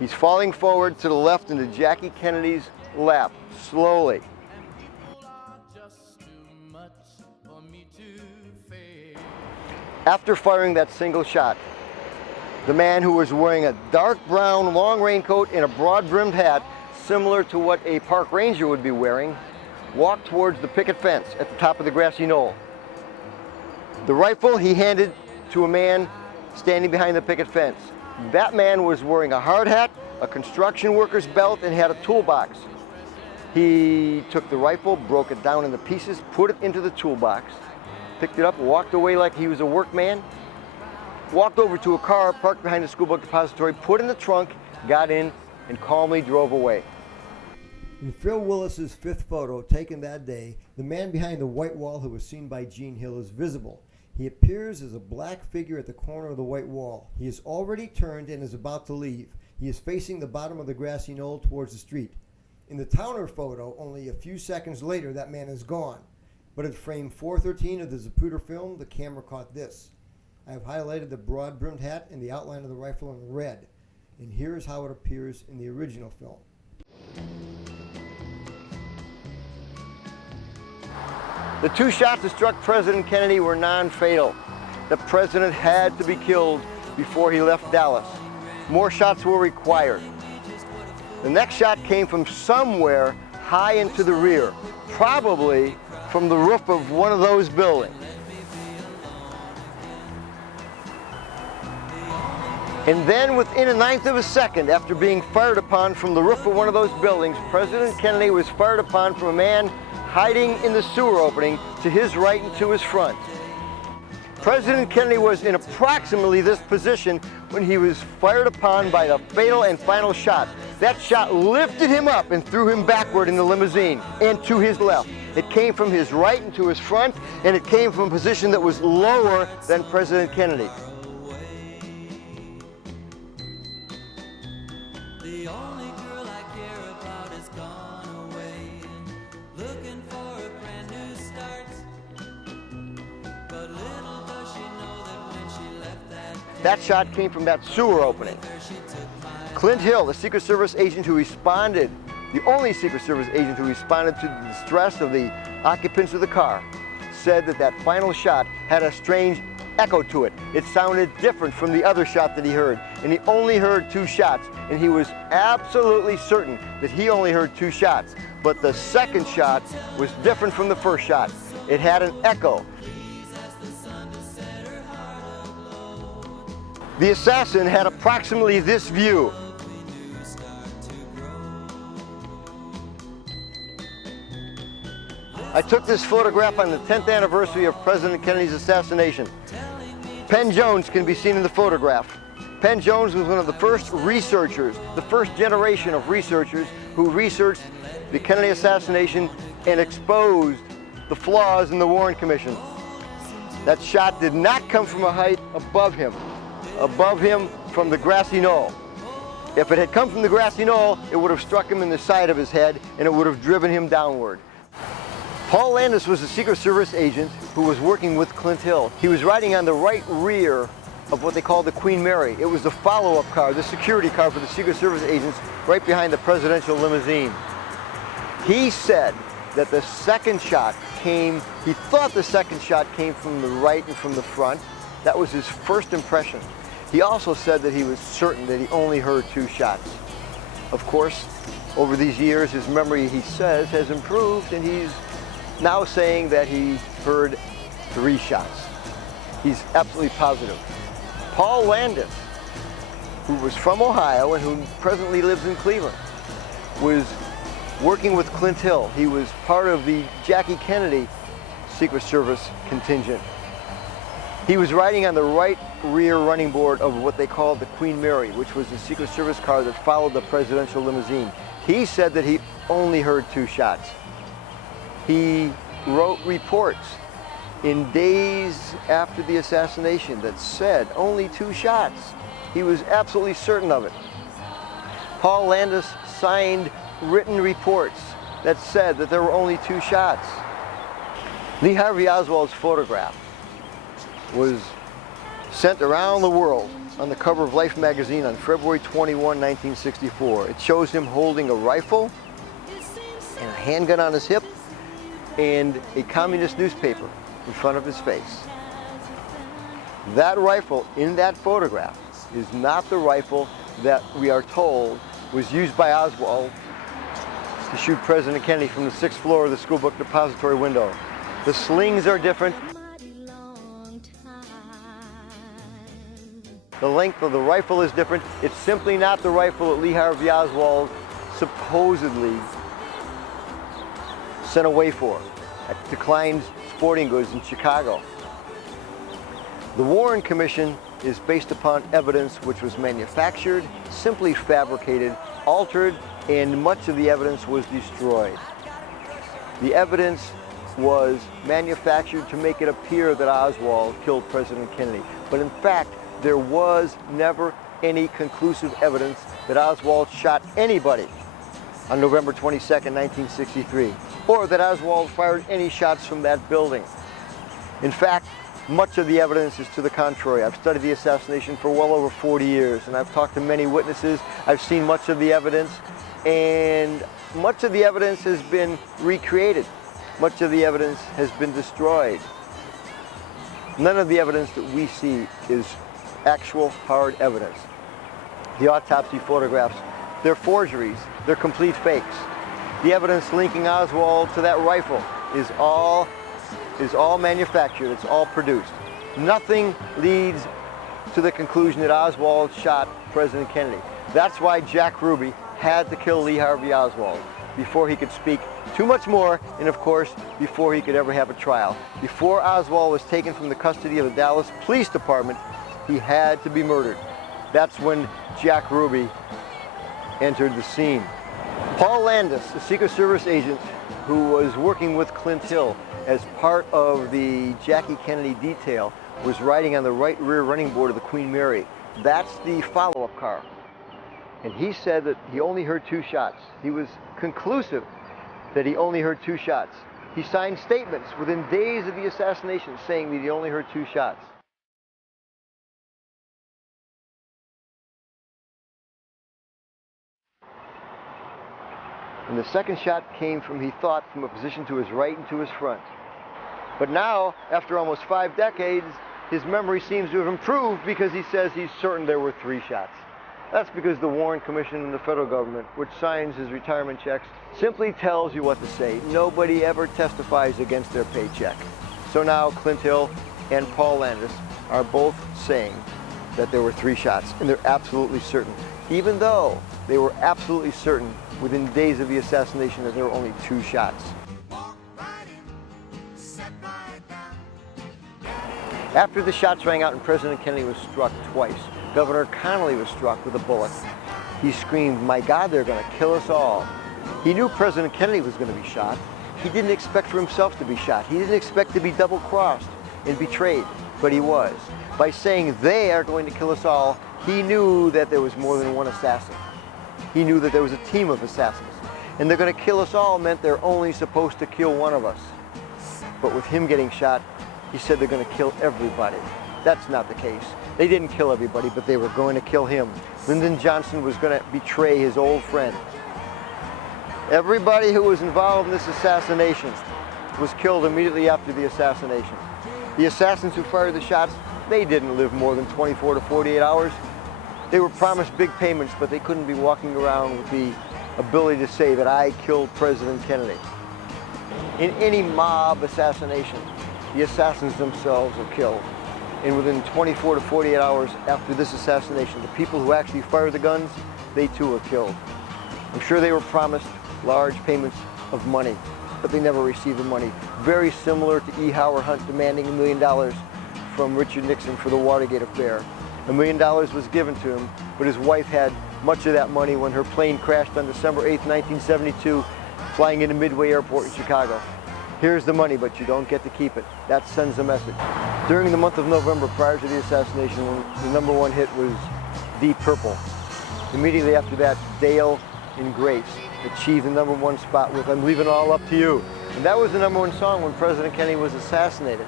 He's falling forward to the left into Jackie Kennedy's lap, slowly. After firing that single shot, the man, who was wearing a dark brown long raincoat and a broad-brimmed hat, similar to what a park ranger would be wearing, walked towards the picket fence at the top of the grassy knoll. The rifle he handed to a man standing behind the picket fence. That man was wearing a hard hat, a construction worker's belt, and had a toolbox. He took the rifle, broke it down into pieces, put it into the toolbox, picked it up, walked away like he was a workman, walked over to a car parked behind the school book depository, put in the trunk, got in, and calmly drove away. In Phil Willis's fifth photo taken that day, the man behind the white wall who was seen by Gene Hill is visible. He appears as a black figure at the corner of the white wall. He is already turned and is about to leave. He is facing the bottom of the grassy knoll towards the street. In the Towner photo, only a few seconds later, that man is gone. But at frame 413 of the Zapruder film, the camera caught this. I have highlighted the broad-brimmed hat and the outline of the rifle in red. And here's how it appears in the original film. The two shots that struck President Kennedy were non-fatal. The president had to be killed before he left Dallas. More shots were required. The next shot came from somewhere high into the rear, probably from the roof of one of those buildings. And then within a ninth of a second after being fired upon from the roof of one of those buildings, President Kennedy was fired upon from a man hiding in the sewer opening to his right and to his front. President Kennedy was in approximately this position when he was fired upon by the fatal and final shot. That shot lifted him up and threw him backward in the limousine and to his left. It came from his right and to his front, and it came from a position that was lower than President Kennedy. The only girl I care about is gone away, looking for a brand new start. But little does she know that when she left that shot came from that sewer opening. Clint Hill, the Secret Service agent who responded, the only Secret Service agent who responded to the distress of the occupants of the car, said that that final shot had a strange echo to it. It sounded different from the other shot that he heard, and he only heard two shots, and he was absolutely certain that he only heard two shots. But the second shot was different from the first shot. It had an echo. The assassin had approximately this view. I took this photograph on the 10th anniversary of President Kennedy's assassination. Penn Jones can be seen in the photograph. Penn Jones was one of the first researchers, the first generation of researchers who researched the Kennedy assassination and exposed the flaws in the Warren Commission. That shot did not come from a height above him from the grassy knoll. If it had come from the grassy knoll, it would have struck him in the side of his head and it would have driven him downward. Paul Landis was a Secret Service agent who was working with Clint Hill. He was riding on the right rear of what they called the Queen Mary. It was the follow-up car, the security car for the Secret Service agents, right behind the presidential limousine. He said that the second shot came, he thought the second shot came from the right and from the front. That was his first impression. He also said that he was certain that he only heard two shots. Of course, over these years, his memory, he says, has improved, and he's now saying that he heard three shots. He's absolutely positive. Paul Landis, who was from Ohio and who presently lives in Cleveland, was working with Clint Hill. He was part of the Jackie Kennedy Secret Service contingent. He was riding on the right rear running board of what they called the Queen Mary, which was the Secret Service car that followed the presidential limousine. He said that he only heard two shots. He wrote reports in days after the assassination that said only two shots. He was absolutely certain of it. Paul Landis signed written reports that said that there were only two shots. Lee Harvey Oswald's photograph was sent around the world on the cover of Life magazine on February 21, 1964. It shows him holding a rifle and a handgun on his hip and a communist newspaper in front of his face. That rifle in that photograph is not the rifle that we are told was used by Oswald to shoot President Kennedy from the 6th floor of the school book depository window. The slings are different. The length of the rifle is different. It's simply not the rifle that Lee Harvey Oswald supposedly sent away for at Decline's Sporting Goods in Chicago. The Warren Commission is based upon evidence which was manufactured, simply fabricated, altered, and much of the evidence was destroyed. The evidence was manufactured to make it appear that Oswald killed President Kennedy. But in fact, there was never any conclusive evidence that Oswald shot anybody on November 22nd, 1963, or that Oswald fired any shots from that building. In fact, much of the evidence is to the contrary. I've studied the assassination for well over 40 years, and I've talked to many witnesses. I've seen much of the evidence, and much of the evidence has been recreated. Much of the evidence has been destroyed. None of the evidence that we see is actual hard evidence. The autopsy photographs, they're forgeries, they're complete fakes. The evidence linking Oswald to that rifle is all manufactured, it's all produced. Nothing leads to the conclusion that Oswald shot President Kennedy. That's why Jack Ruby had to kill Lee Harvey Oswald before he could speak too much more, and of course, before he could ever have a trial. Before Oswald was taken from the custody of the Dallas Police Department, he had to be murdered. That's when Jack Ruby entered the scene. Paul Landis, a Secret Service agent who was working with Clint Hill as part of the Jackie Kennedy detail, was riding on the right rear running board of the Queen Mary. That's the follow-up car. And he said that he only heard 2 shots. He was conclusive that he only heard 2 shots. He signed statements within days of the assassination saying that he only heard 2 shots. And the second shot came from, he thought, from a position to his right and to his front. But now, after almost 5 decades, his memory seems to have improved because he says he's certain there were 3 shots. That's because the Warren Commission and the federal government, which signs his retirement checks, simply tells you what to say. Nobody ever testifies against their paycheck. So now Clint Hill and Paul Landis are both saying that there were 3 shots, and they're absolutely certain. Even though they were absolutely certain within days of the assassination that there were only 2 shots. After the shots rang out and President Kennedy was struck twice, Governor Connolly was struck with a bullet. He screamed, "My God, they're going to kill us all." He knew President Kennedy was going to be shot. He didn't expect for himself to be shot. He didn't expect to be double-crossed and betrayed, but he was. By saying they are going to kill us all, he knew that there was more than one assassin. He knew that there was a team of assassins. And they're going to kill us all meant they're only supposed to kill one of us. But with him getting shot, he said they're going to kill everybody. That's not the case. They didn't kill everybody, but they were going to kill him. Lyndon Johnson was going to betray his old friend. Everybody who was involved in this assassination was killed immediately after the assassination. The assassins who fired the shots, they didn't live more than 24 to 48 hours. They were promised big payments, but they couldn't be walking around with the ability to say that I killed President Kennedy. In any mob assassination, the assassins themselves are killed. And within 24 to 48 hours after this assassination, the people who actually fired the guns, they too were killed. I'm sure they were promised large payments of money, but they never received the money. Very similar to E. Howard Hunt demanding $1 million from Richard Nixon for the Watergate affair. $1 million was given to him, but his wife had much of that money when her plane crashed on December 8, 1972, flying into Midway Airport in Chicago. Here's the money, but you don't get to keep it. That sends a message. During the month of November, prior to the assassination, the #1 hit was Deep Purple. Immediately after that, Dale and Grace achieved the #1 spot with I'm Leaving It All Up to You. And that was the #1 song when President Kennedy was assassinated.